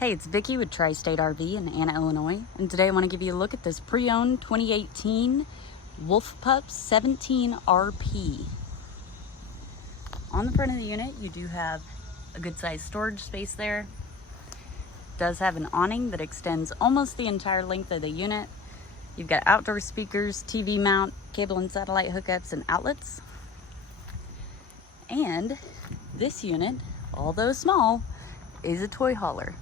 Hey, it's Vicki with Tri-State RV in Anna, Illinois, and today I want to give you a look at this pre-owned 2018 Wolf Pup 17 RP. On the front of the unit, you do have a good sized storage space there. It does have an awning that extends almost the entire length of the unit. You've got outdoor speakers, TV mount, cable and satellite hookups, and outlets. And this unit, although small, is a toy hauler.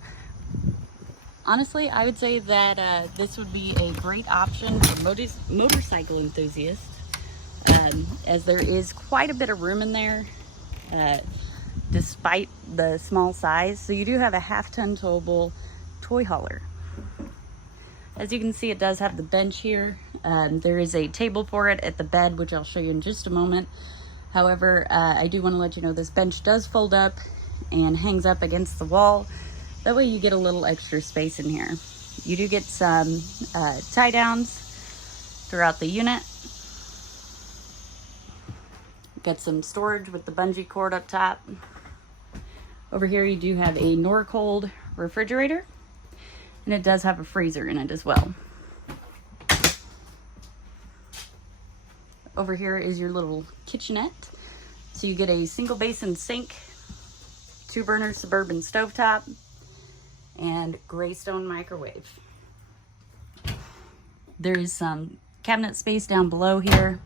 Honestly, I would say that this would be a great option for motorcycle enthusiasts, as there is quite a bit of room in there, despite the small size. So you do have a half-ton towable toy hauler. As you can see, it does have the bench here. There is a table for it at the bed, which I'll show you in just a moment. However, I do want to let you know this bench does fold up and hangs up against the wall. That way you get a little extra space in here. You do get some tie downs throughout the unit. Got some storage with the bungee cord up top. Over here you do have a Norcold refrigerator, and it does have a freezer in it as well. Over here is your little kitchenette. So you get a single basin sink, 2-burner Suburban stovetop, and gray stone microwave. There is some cabinet space down below here.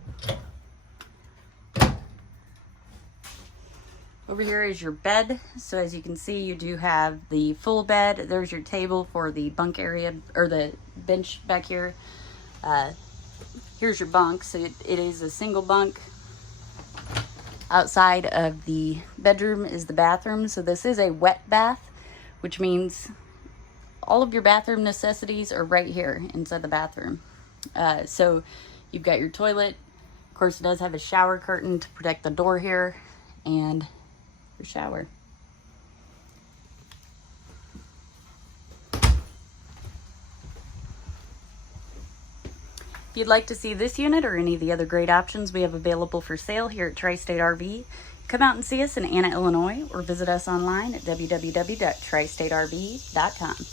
Over here is your bed. So as you can see, you do have the full bed. There's your table for the bunk area, or the bench back here. Here's your bunk. So it is a single bunk. Outside of the bedroom is the bathroom. So this is a wet bath, which means all of your bathroom necessities are right here inside the bathroom. So you've got your toilet. Of course, it does have a shower curtain to protect the door here, and your shower. If you'd like to see this unit or any of the other great options we have available for sale here at Tri-State RV, come out and see us in Anna, Illinois, or visit us online at www.tristaterv.com.